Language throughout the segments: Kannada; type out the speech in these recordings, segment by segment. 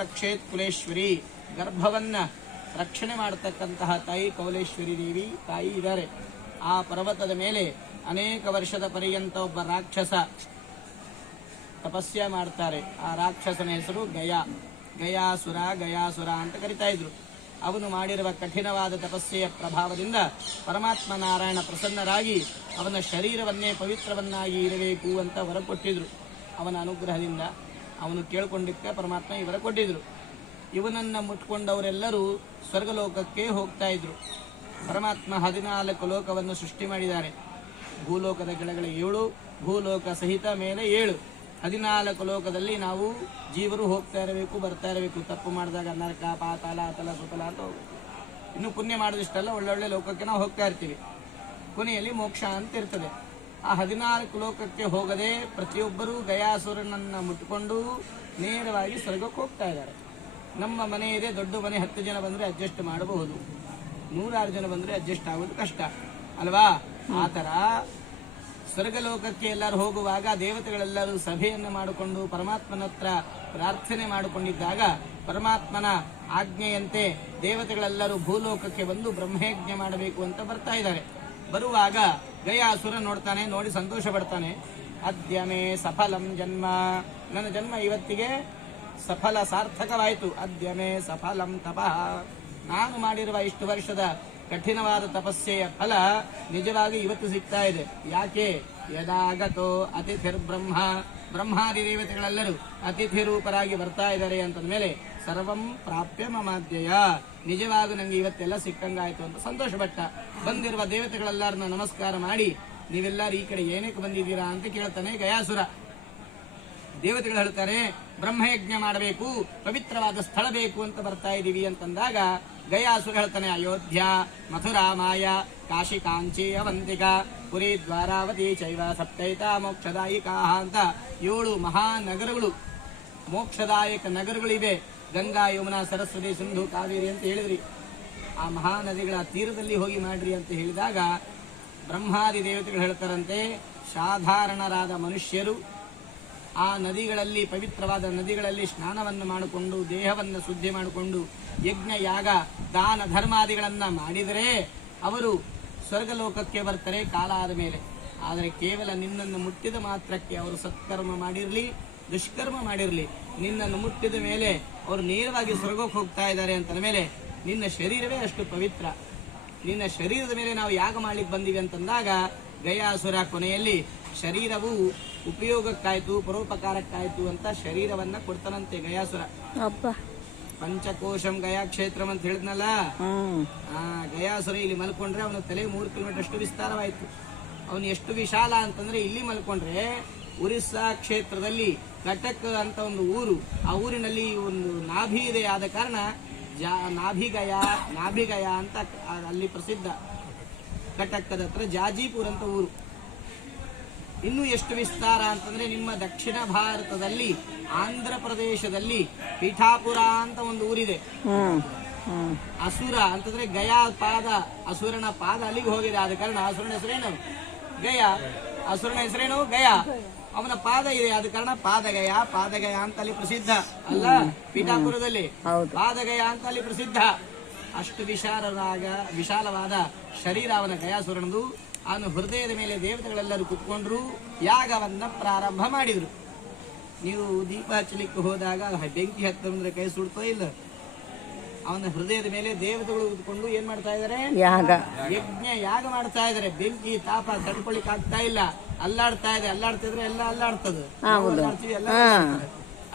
ರಕ್ಷೇತ್ ಕುಲೇಶ್ವರಿ, ಗರ್ಭವನ್ನ ರಕ್ಷಣೆ ಮಾಡತಕ್ಕಂತಹ ತಾಯಿ ಕೌಲೇಶ್ವರಿ ದೇವಿ ತಾಯಿ ಇದ್ದಾರೆ. ಆ ಪರ್ವತದ ಮೇಲೆ ಅನೇಕ ವರ್ಷದ ಪರ್ಯಂತ ಒಬ್ಬ ರಾಕ್ಷಸ ತಪಸ್ಯ ಮಾಡ್ತಾರೆ. ಆ ರಾಕ್ಷಸನ ಹೆಸರು ಗಯಾಸುರ ಅಂತ ಕರಿತಾ ಇದ್ರು. ಅವನು ಮಾಡಿರುವ ಕಠಿಣವಾದ ತಪಸ್ಸೆಯ ಪ್ರಭಾವದಿಂದ ಪರಮಾತ್ಮ ನಾರಾಯಣ ಪ್ರಸನ್ನರಾಗಿ ಅವನ ಶರೀರವನ್ನೇ ಪವಿತ್ರವನ್ನಾಗಿ ಇರಬೇಕು ಅಂತ ವರ ಕೊಟ್ಟಿದ್ರು. ಅವನ ಅನುಗ್ರಹದಿಂದ ಅವನು ಕೇಳ್ಕೊಂಡಿದ್ದ ಪರಮಾತ್ಮ ಇವರ ಕೊಟ್ಟಿದ್ರು. ಇವನನ್ನ ಮುಟ್ಕೊಂಡವರೆಲ್ಲರೂ ಸ್ವರ್ಗಲೋಕಕ್ಕೆ ಹೋಗ್ತಾ ಇದ್ರು. ಪರಮಾತ್ಮ 14 ಲೋಕವನ್ನು ಸೃಷ್ಟಿ ಮಾಡಿದ್ದಾರೆ. ಭೂಲೋಕದ ಕೆಳಗಡೆ 7, ಭೂಲೋಕ ಸಹಿತ ಮೇಲೆ 7. 14 ಲೋಕದಲ್ಲಿ ನಾವು ಜೀವರು ಹೋಗ್ತಾ ಇರಬೇಕು, ಬರ್ತಾ ಇರಬೇಕು. ತಪ್ಪು ಮಾಡಿದಾಗ ನರಕ, ಪಾತಾಳ, ಅತಲ, ಸುತಲ ಅಂತ ಹೋಗ್ಬೇಕು. ಇನ್ನು ಪುಣ್ಯ ಮಾಡಿದಷ್ಟೆಲ್ಲ ಒಳ್ಳೊಳ್ಳೆ ಲೋಕಕ್ಕೆ ನಾವು ಹೋಗ್ತಾ ಇರ್ತೀವಿ. ಕೊನೆಯಲ್ಲಿ ಮೋಕ್ಷ ಅಂತ ಇರ್ತದೆ. ಆ 14 ಲೋಕಕ್ಕೆ ಹೋಗದೆ ಪ್ರತಿಯೊಬ್ಬರೂ ಗಯಾಸುರನನ್ನ ಮುಟ್ಕೊಂಡು ನೇರವಾಗಿ ಸ್ವರ್ಗಕ್ಕೆ ಹೋಗ್ತಾ ಇದ್ದಾರೆ. ನಮ್ಮ ಮನೆ ಇದೆ, ದೊಡ್ಡ ಮನೆ, 10 ಜನ ಬಂದ್ರೆ ಅಡ್ಜಸ್ಟ್ ಮಾಡಬಹುದು. 100 ಜನ ಬಂದ್ರೆ ಅಡ್ಜಸ್ಟ್ ಆಗೋದು ಕಷ್ಟ ಅಲ್ವಾ? ಆ ತರ ಸ್ವರ್ಗಲೋಕಕ್ಕೆ ಎಲ್ಲರೂ ಹೋಗುವಾಗ ದೇವತೆಗಳೆಲ್ಲರೂ ಸಭೆಯನ್ನು ಮಾಡಿಕೊಂಡು ಪರಮಾತ್ಮನ ಹತ್ರ ಪ್ರಾರ್ಥನೆ ಮಾಡಿಕೊಂಡಿದ್ದಾಗ ಪರಮಾತ್ಮನ ಆಜ್ಞೆಯಂತೆ ದೇವತೆಗಳೆಲ್ಲರೂ ಭೂಲೋಕಕ್ಕೆ ಬಂದು ಬ್ರಹ್ಮಯಜ್ಞ ಮಾಡಬೇಕು ಅಂತ ಬರ್ತಾ ಇದ್ದಾರೆ. ಬರುವಾಗ ಗಯಾಸುರ ನೋಡ್ತಾನೆ, ನೋಡಿ ಸಂತೋಷ ಪಡ್ತಾನೆ. ಅದ್ಯಮೇ ಸಫಲಂ ಜನ್ಮ, ನನ್ನ ಜನ್ಮ ಇವತ್ತಿಗೆ ಸಫಲ ಸಾರ್ಥಕವಾಯಿತು. ಅದ್ಯಮೇ ಸಫಲಂ ತಪಃ, ನಾನು ಮಾಡಿರುವ ಇಷ್ಟು ವರ್ಷದ ಕಠಿಣವಾದ ತಪಸ್ಸೆಯ ಫಲ ನಿಜವಾಗಿ ಇವತ್ತು ಸಿಗ್ತಾ ಇದೆ. ಯಾಕೆ? ಯದಾಗತೋ ಅತಿಥಿರ್ ಬ್ರಹ್ಮ, ಬ್ರಹ್ಮಾದಿ ದೇವತೆಗಳೆಲ್ಲರೂ ಅತಿಥಿ ರೂಪರಾಗಿ ಬರ್ತಾ ಇದ್ದಾರೆ ಅಂತಂದ ಮೇಲೆ ಸರ್ವಂ ಪ್ರಾಪ್ಯ ಮಮಾದ್ಯಯ, ನಿಜವಾಗಿ ನಂಗೆ ಇವತ್ತೆಲ್ಲ ಸಿಕ್ಕಂಗಾಯ್ತು ಅಂತ ಸಂತೋಷಪಟ್ಟ. ಬಂದಿರುವ ದೇವತೆಗಳೆಲ್ಲರನ್ನ ನಮಸ್ಕಾರ ಮಾಡಿ, ನೀವೆಲ್ಲರೂ ಈ ಕಡೆ ಏನಕ್ಕೆ ಬಂದಿದ್ದೀರಾ ಅಂತ ಕೇಳ್ತಾನೆ ಗಯಾಸುರ. ದೇವತೆಗಳು ಹೇಳ್ತಾರೆ, ಬ್ರಹ್ಮಯಜ್ಞ ಮಾಡಬೇಕು, ಪವಿತ್ರವಾದ ಸ್ಥಳ ಬೇಕು ಅಂತ ಬರ್ತಾ ಇದ್ದೀವಿ ಅಂತಂದಾಗ ಗಯಾಸುರ ಹೇಳ್ತಾನೆ, ಅಯೋಧ್ಯ, ಮಥುರಾ, ಮಾಯ, ಕಾಶಿ, ಕಾಂಚಿ, ಅವಂತಿಕ, ಪುರಿ, ದ್ವಾರಾವತಿ ಚೈವ ಸಪ್ತೈತ ಮೋಕ್ಷದಾಯಿಕಾ ಅಂತ 7 ಮಹಾನಗರಗಳು, ಮೋಕ್ಷದಾಯಕ ನಗರಗಳಿವೆ. ಗಂಗಾ, ಯಮುನಾ, ಸರಸ್ವತಿ, ಸಿಂಧು, ಕಾವೇರಿ ಅಂತ ಹೇಳಿದ್ರಿ. ಆ ಮಹಾನದಿಗಳ ತೀರದಲ್ಲಿ ಹೋಗಿ ಮಾಡ್ರಿ ಅಂತ ಹೇಳಿದಾಗ ಬ್ರಹ್ಮಾದಿ ದೇವತೆಗಳು ಹೇಳ್ತಾರಂತೆ, ಸಾಧಾರಣರಾದ ಮನುಷ್ಯರು ಆ ನದಿಗಳಲ್ಲಿ, ಪವಿತ್ರವಾದ ನದಿಗಳಲ್ಲಿ ಸ್ನಾನವನ್ನು ಮಾಡಿಕೊಂಡು ದೇಹವನ್ನು ಶುದ್ಧಿ ಮಾಡಿಕೊಂಡು ಯಜ್ಞ, ಯಾಗ, ದಾನ, ಧರ್ಮಾದಿಗಳನ್ನ ಮಾಡಿದರೆ ಅವರು ಸ್ವರ್ಗಲೋಕಕ್ಕೆ ಬರ್ತಾರೆ ಕಾಲ ಆದ ಮೇಲೆ. ಆದರೆ ಕೇವಲ ನಿನ್ನನ್ನು ಮುಟ್ಟಿದ ಮಾತ್ರಕ್ಕೆ ಅವರು ಸತ್ಕರ್ಮ ಮಾಡಿರಲಿ, ದುಷ್ಕರ್ಮ ಮಾಡಿರಲಿ, ನಿನ್ನನ್ನು ಮುಟ್ಟಿದ ಮೇಲೆ ಅವರು ನೇರವಾಗಿ ಸ್ವರ್ಗಕ್ಕೆ ಹೋಗ್ತಾ ಇದ್ದಾರೆ ಅಂತಂದ ಮೇಲೆ ನಿನ್ನ ಶರೀರವೇ ಅಷ್ಟು ಪವಿತ್ರ. ನಿನ್ನ ಶರೀರದ ಮೇಲೆ ನಾವು ಯಾಗ ಮಾಡ್ಲಿಕ್ಕೆ ಬಂದೀವಿ ಅಂತಂದಾಗ ಗಯಾಸುರ ಕೊನೆಯಲ್ಲಿ ಶರೀರವು ಉಪಯೋಗಕ್ಕಾಯ್ತು, ಪರೋಪಕಾರಕ್ಕಾಯ್ತು ಅಂತ ಶರೀರವನ್ನ ಕೊಡ್ತಾನಂತೆ ಗಯಾಸುರ. ಪಂಚಕೋಶಂ ಗಯಾ ಕ್ಷೇತ್ರಂ ಅಂತ ಹೇಳಿದ್ನಲ್ಲ, ಗಯಾಸುರ ಇಲ್ಲಿ ಮಲ್ಕೊಂಡ್ರೆ ಅವನ ತಲೆ 3 ಕಿಲೋಮೀಟರ್ ಅಷ್ಟು ವಿಸ್ತಾರವಾಯ್ತು. ಅವನು ಎಷ್ಟು ವಿಶಾಲ ಅಂತಂದ್ರೆ ಇಲ್ಲಿ ಮಲ್ಕೊಂಡ್ರೆ ಒರಿಸ್ಸಾ ಕ್ಷೇತ್ರದಲ್ಲಿ ಕಟಕ್ ಅಂತ ಒಂದು ಊರು, ಆ ಊರಿನಲ್ಲಿ ಒಂದು ನಾಭಿ ಇದೆ. ಆದ ಕಾರಣ ನಾಭಿಗಯ ಅಂತ ಅಲ್ಲಿ ಪ್ರಸಿದ್ಧ. ಕಟಕದ ಹತ್ರ ಜಾಜಿಪುರ್ ಅಂತ ಊರು. ಇನ್ನು ಎಷ್ಟು ವಿಸ್ತಾರ ಅಂತಂದ್ರೆ ನಿಮ್ಮ ದಕ್ಷಿಣ ಭಾರತದಲ್ಲಿ ಆಂಧ್ರ ಪ್ರದೇಶದಲ್ಲಿ ಪೀಠಾಪುರ ಅಂತ ಒಂದು ಊರಿದೆ. ಅಸುರ ಅಂತಂದ್ರೆ ಗಯಾ ಪಾದ, ಅಸುರನ ಪಾದ ಅಲ್ಲಿಗೆ ಹೋಗಿದೆ. ಆದ ಕಾರಣ ಅಸುರನ ಹೆಸರೇನು ಗಯ, ಅಸುರನ ಹೆಸರೇನು ಗಯ, ಅವನ ಪಾದ ಇದೆ. ಆದ ಕಾರಣ ಪಾದಗಯ ಅಂತ ಅಲ್ಲಿ ಪ್ರಸಿದ್ಧ ಅಲ್ಲ. ಪೀಠಾಪುರದಲ್ಲಿ ಪಾದಗಯ ಅಂತ ಅಲ್ಲಿ ಪ್ರಸಿದ್ಧ. ಅಷ್ಟು ವಿಶಾಲವಾದ ಶರೀರ ಅವನ ಗಯಾಸುರನದು. ಅವನ ಹೃದಯದ ಮೇಲೆ ದೇವತೆಗಳೆಲ್ಲರೂ ಕುತ್ಕೊಂಡ್ರು, ಯಾಗವನ್ನ ಪ್ರಾರಂಭ ಮಾಡಿದ್ರು. ನೀವು ದೀಪ ಹಚ್ಚಲಿಕ್ಕೆ ಹೋದಾಗ ಬೆಂಕಿ ಹತ್ತಂದ್ರೆ ಕೈ ಸುಡ್ತಾ ಇಲ್ಲ. ಅವನ ಹೃದಯದ ಮೇಲೆ ದೇವತೆಗಳು ಕುತ್ಕೊಂಡು ಏನ್ ಮಾಡ್ತಾ ಇದಾರೆ? ಯಾಗ ಮಾಡ್ತಾ ಇದಾರೆ. ಬೆಂಕಿ ತಾಪ ತಡ್ಕೊಳಿಕ್ ಆಗ್ತಾ ಇಲ್ಲ, ಅಲ್ಲಾಡ್ತಾ ಇದೆ. ಅಲ್ಲಾಡ್ತಿದ್ರೆ ಎಲ್ಲ ಅಲ್ಲಾಡ್ತದೆ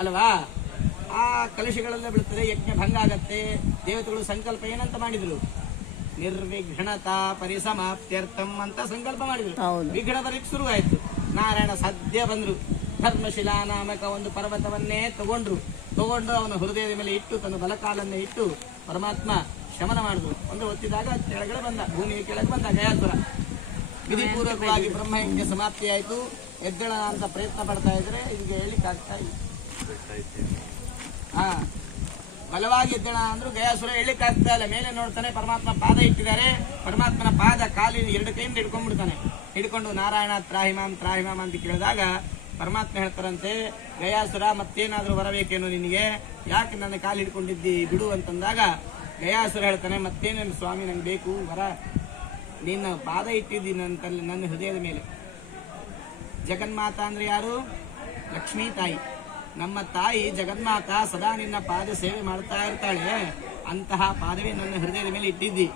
ಅಲ್ವಾ? ಆ ಕಲಶಗಳೆಲ್ಲ ಬೀಳ್ತದೆ, ಯಜ್ಞ ಭಂಗ ಆಗತ್ತೆ. ದೇವತೆಗಳು ಸಂಕಲ್ಪ ಏನಂತ ಮಾಡಿದ್ರು? ನಿರ್ವಿಘ್ನತಾ ಪರಿಸಮಾಪ್ತ್ಯರ್ಥಂ ಅಂತ ಸಂಕಲ್ಪ ಮಾಡಿದ್ರು. ವಿಘ್ನ ಬರಲಿಕ್ಕೆ ಶುರುವಾಯ್ತು. ನಾರಾಯಣ ಸದ್ಯ ಬಂದ್ರು. ಧರ್ಮಶಿಲಾ ನಾಮಕ ಒಂದು ಪರ್ವತವನ್ನೇ ತಗೊಂಡು ಅವನ ಹೃದಯದ ಮೇಲೆ ಇಟ್ಟು, ತನ್ನ ಬಲಕಾಲನ್ನೇ ಇಟ್ಟು ಪರಮಾತ್ಮ ಶಮನ ಮಾಡಿದ್ರು. ಅಂದ್ರೆ ಒತ್ತಿದಾಗ ಕೆಳಗಡೆ ಬಂದ, ಭೂಮಿಯ ಕೆಳಗೆ ಬಂದ ಗಯಾಸುರ. ವಿಧಿಪೂರ್ವಕವಾಗಿ ಬ್ರಹ್ಮಯಜ್ಞ ಸಮಾಪ್ತಿ ಆಯ್ತು. ಎದ್ದೇಳ ಅಂತ ಪ್ರಯತ್ನ ಪಡ್ತಾ ಇದ್ರೆ ಇದಕ್ಕೆ ಹೇಳಿಕ್ ಆಗ್ತಾ ಇಲ್ಲ. ಬಲವಾಗಿ ಎದ್ದೇಳ ಅಂದ್ರು ಗಯಾಸುರ ಹೇಳಿಕ್ ಆಗ್ತಾ ಇಲ್ಲ. ಮೇಲೆ ನೋಡ್ತಾನೆ, ಪರಮಾತ್ಮ ಪಾದ ಇಟ್ಟಿದ್ದಾರೆ. ಪರಮಾತ್ಮನ ಪಾದ ಕಾಲಿನ 2 ಕೈಯಿಂದ ಹಿಡ್ಕೊಂಡ್ಬಿಡ್ತಾನೆ. ಹಿಡ್ಕೊಂಡು ನಾರಾಯಣ ತ್ರಾಹಿಮಾಮ್ ಅಂತ ಕೇಳಿದಾಗ ಪರಮಾತ್ಮ ಹೇಳ್ತಾರಂತೆ, ಗಯಾಸುರ ಮತ್ತೇನಾದ್ರೂ ಬರಬೇಕೇನೋ ನಿನಗೆ, ಯಾಕೆ ನನ್ನ ಕಾಲು ಹಿಡ್ಕೊಂಡಿದ್ದಿ ಬಿಡು ಅಂತಂದಾಗ ಗಯಾಸುರ ಹೇಳ್ತಾನೆ, ಮತ್ತೇನೇನು ಸ್ವಾಮಿ ನಂಗೆ ಬೇಕು ವರ, ನಿನ್ನ ಪಾದ ಇಟ್ಟಿದ್ದೀನಿ ನನ್ನ ಹೃದಯದ ಮೇಲೆ. ಜಗನ್ಮಾತಾ ಅಂದ್ರೆ ಯಾರು? ಲಕ್ಷ್ಮೀ ತಾಯಿ. ನಮ್ಮ ತಾಯಿ ಜಗನ್ಮಾತ ಸದಾ ನಿನ್ನ ಪಾದ ಸೇವೆ ಮಾಡ್ತಾ ಇರ್ತಾಳೆ, ಅಂತಹ ಪಾದವೇ ನನ್ನ ಹೃದಯದ ಮೇಲೆ ಇಟ್ಟಿದ್ದಿ.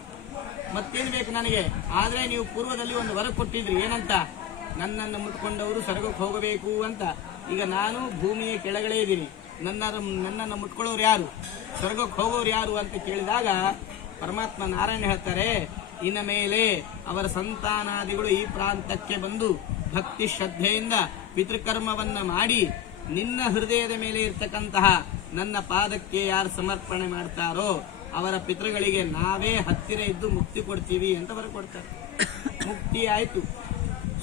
ಮತ್ತೇನು ಬೇಕು ನನಗೆ? ಆದ್ರೆ ನೀವು ಪೂರ್ವದಲ್ಲಿ ಒಂದು ವರ ಕೊಟ್ಟಿದ್ರಿ, ಏನಂತ? ನನ್ನನ್ನು ಮುಟ್ಕೊಂಡವರು ಸ್ವರ್ಗಕ್ಕೆ ಹೋಗಬೇಕು ಅಂತ. ಈಗ ನಾನು ಭೂಮಿಯ ಕೆಳಗಡೆ ಇದ್ದೀನಿ, ನನ್ನನ್ನು ಮುಟ್ಕೊಳ್ಳೋರು ಯಾರು, ಸ್ವರ್ಗಕ್ಕೆ ಹೋಗೋರು ಯಾರು ಅಂತ ಕೇಳಿದಾಗ ಪರಮಾತ್ಮ ನಾರಾಯಣ ಹೇಳ್ತಾರೆ, ಇನ್ನ ಮೇಲೆ ಅವರ ಸಂತಾನಾದಿಗಳು ಈ ಪ್ರಾಂತಕ್ಕೆ ಬಂದು ಭಕ್ತಿ ಶ್ರದ್ಧೆಯಿಂದ ಪಿತೃಕರ್ಮವನ್ನ ಮಾಡಿ ನಿನ್ನ ಹೃದಯದ ಮೇಲೆ ಇರ್ತಕ್ಕಂತಹ ನನ್ನ ಪಾದಕ್ಕೆ ಯಾರು ಸಮರ್ಪಣೆ ಮಾಡ್ತಾರೋ ಅವರ ಪಿತೃಗಳಿಗೆ ನಾವೇ ಹತ್ತಿರ ಇದ್ದು ಮುಕ್ತಿ ಕೊಡ್ತೀವಿ ಅಂತ ಬರ್ಕೊಡ್ತಾರೆ. ಮುಕ್ತಿ ಆಯ್ತು,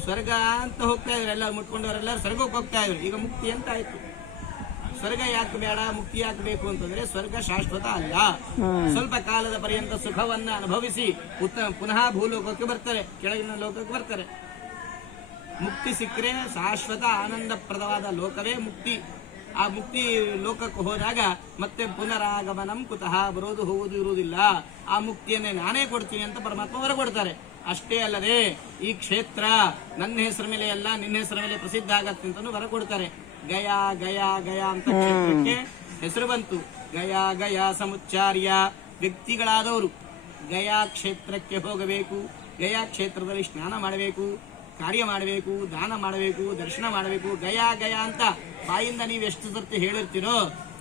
ಸ್ವರ್ಗ ಅಂತ ಹೋಗ್ತಾ ಇದ್ರು, ಎಲ್ಲರೂ ಮುಟ್ಕೊಂಡವರೆಲ್ಲರೂ ಸ್ವರ್ಗಕ್ಕೆ ಹೋಗ್ತಾ ಇದ್ರು. ಈಗ ಮುಕ್ತಿ ಅಂತ ಆಯ್ತು. ಸ್ವರ್ಗ ಯಾಕೆ ಬೇಡ, ಮುಕ್ತಿ ಯಾಕೆ ಬೇಕು ಅಂತಂದ್ರೆ ಸ್ವರ್ಗ ಶಾಶ್ವತ ಅಲ್ಲ. ಸ್ವಲ್ಪ ಕಾಲದ ಪರ್ಯಂತ ಸುಖವನ್ನ ಅನುಭವಿಸಿ ಪುನಃ ಭೂಲೋಕಕ್ಕೆ ಬರ್ತಾರೆ, ಕೆಳಗಿನ ಲೋಕಕ್ಕೆ ಬರ್ತಾರೆ. ಮುಕ್ತಿ ಸಿಕ್ಕರೆ ಶಾಶ್ವತ ಆನಂದಪ್ರದವಾದ ಲೋಕವೇ ಮುಕ್ತಿ. ಆ ಮುಕ್ತಿ ಲೋಕಕ್ಕೆ ಹೋದಾಗ ಮತ್ತೆ ಪುನರಾಗಮನಂ ಕುತಃ, ಬರೋದು ಹೋಗುವುದು ಇರುವುದಿಲ್ಲ. ಆ ಮುಕ್ತಿಯನ್ನೇ ನಾನೇ ಕೊಡ್ತೀನಿ ಅಂತ ಪರಮಾತ್ಮ ಹೊರ ಕೊಡ್ತಾರೆ. ಅಷ್ಟೇ ಅಲ್ಲದೆ ಈ ಕ್ಷೇತ್ರ ನನ್ನ ಹೆಸರ ಮೇಲೆ ಅಲ್ಲ, ನಿನ್ನ ಹೆಸರ ಮೇಲೆ ಪ್ರಸಿದ್ಧ ಆಗತ್ತೆ ಅಂತಾನು ಹೊರ ಕೊಡ್ತಾರೆ. ಗಯಾ ಗಯಾ ಗಯಾ ಅಂತ ಕ್ಷೇತ್ರಕ್ಕೆ ಹೆಸರು ಬಂತು. ಗಯಾ ಗಯಾ ಸಮುಚ್ಚಾರ್ಯ ವ್ಯಕ್ತಿಗಳಾದವರು ಗಯಾ ಕ್ಷೇತ್ರಕ್ಕೆ ಹೋಗಬೇಕು, ಗಯಾ ಕ್ಷೇತ್ರದಲ್ಲಿ ಸ್ನಾನ ಮಾಡಬೇಕು, ಕಾರ್ಯ ಮಾಡಬೇಕು, ದಾನ ಮಾಡಬೇಕು, ದರ್ಶನ ಮಾಡಬೇಕು. ಗಯಾ ಗಯಾ ಅಂತ ಬಾಯಿಂದ ನೀವು ಎಷ್ಟು ಸರ್ತಿ ಹೇಳಿರ್ತೀರೋ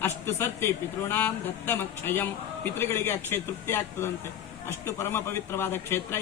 ಅಷ್ಟು ಸರ್ತಿ ಪಿತೃಣಾಂ ದತ್ತಮಕ್ಷಯಂ, ಪಿತೃಗಳಿಗೆ ಅಕ್ಷಯ ತೃಪ್ತಿ ಆಗ್ತದಂತೆ. ಅಷ್ಟು ಪರಮ ಪವಿತ್ರವಾದ ಕ್ಷೇತ್ರ.